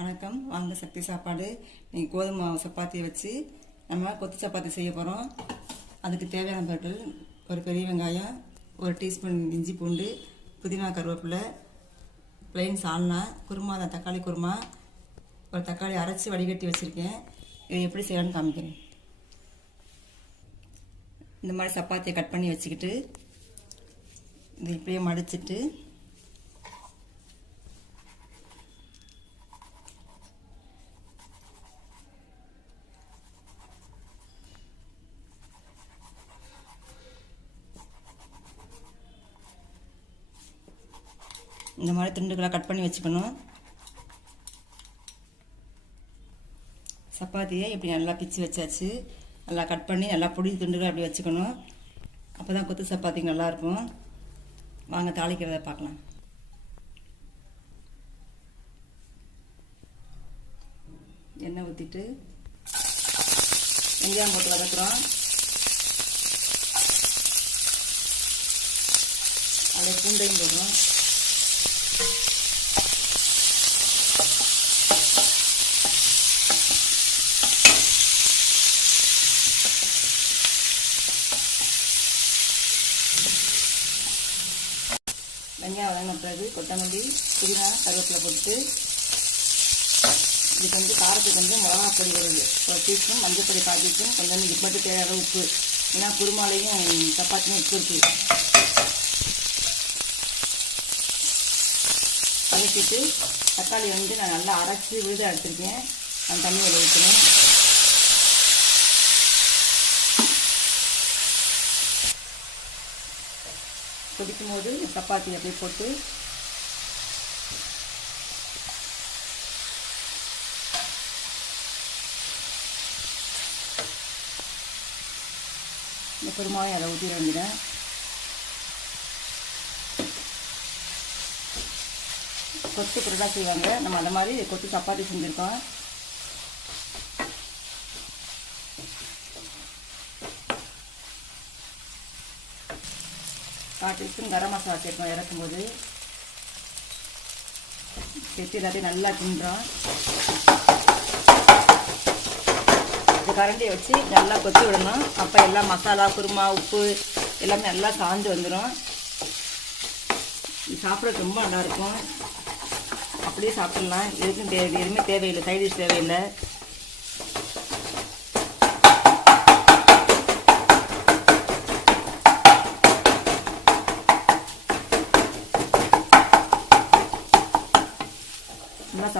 வணக்கம். வாங்க சக்தி சாப்பாடு. இன்னைக்கு கோதுமை மாவு சப்பாத்தியை வச்சு நம்ம கொத்து சப்பாத்தி செய்ய போகிறோம். அதுக்கு தேவையான பொருட்கள்: ஒரு பெரிய வெங்காயம், ஒரு டீஸ்பூன் இஞ்சி பூண்டு, புதினா கருவேப்பிலை, பிளெயின் சால்னா, குருமா தான் தக்காளி குருமா, ஒரு தக்காளி அரைச்சி வடிகட்டி வச்சுருக்கேன். இதை எப்படி செய்யலாம்னு காமிக்கிறேன். இந்த மாதிரி சப்பாத்தியை கட் பண்ணி வச்சுக்கிட்டு இதை இப்படியே மடிச்சிட்டு இந்த மாதிரி துண்டுகளாக கட் பண்ணி வச்சுக்கணும். சப்பாத்தியை இப்படி நல்லா பிச்சு வச்சாச்சு. நல்லா கட் பண்ணி நல்லா பொடி துண்டுகள் அப்படி வச்சுக்கணும். அப்போ தான் கொத்து சப்பாத்தி நல்லாயிருக்கும். வாங்க தாளிக்கிறத பார்க்கலாம். எண்ணெய் ஊற்றிட்டு வெங்காயம் போட்டு வதக்குறோம். அதில் பூண்டையும் போடுறோம். வெங்காயம் வதங்கின பிறகு கொத்தமல்லி, புதினா, கருவேப்பிலை போட்டு இதுக்கு காரத்துக்கு மிளகா பொடி வருது ஒரு டீஸ்பூன், மஞ்சள் பொடி 1/4 டீஸ்பூன், கொஞ்சம் இதுக்கு மட்டும் தேவையான உப்பு. ஏன்னா குருமாலையும் சப்பாத்தியும் உப்பு இருக்குது. வதக்கிட்டு தக்காளி நான் நல்லா அரைச்சி விழுத எடுத்துருக்கேன். அந்த தண்ணியை ஊற்றுறேன். கொதிக்கும் போது சப்பாத்தி அப்படியே போட்டு இந்த குருமாவை அதை ஊற்றி வேண்டினேன். கொத்து புரோட்டா செய்வாங்க, நம்ம அந்த மாதிரி கொத்து சப்பாத்தி செஞ்சுருக்கோம். டீஸ்பூன் கரம் மசாலா சேர்ப்போம். இறக்கும்போது சேர்த்து எல்லாத்தையும் நல்லா கிண்டுறோம். இந்த கரண்டியை வச்சு நல்லா கொத்தி விடணும். அப்போ எல்லாம் மசாலா, குருமா, உப்பு எல்லாமே நல்லா காஞ்சு வந்துடும். இது சாப்பிட்றதுக்கு ரொம்ப நல்லாயிருக்கும். அப்படியே சாப்பிட்லாம். எதுவுமே தேவையில்லை, சைட் டிஷ் தேவையில்லை.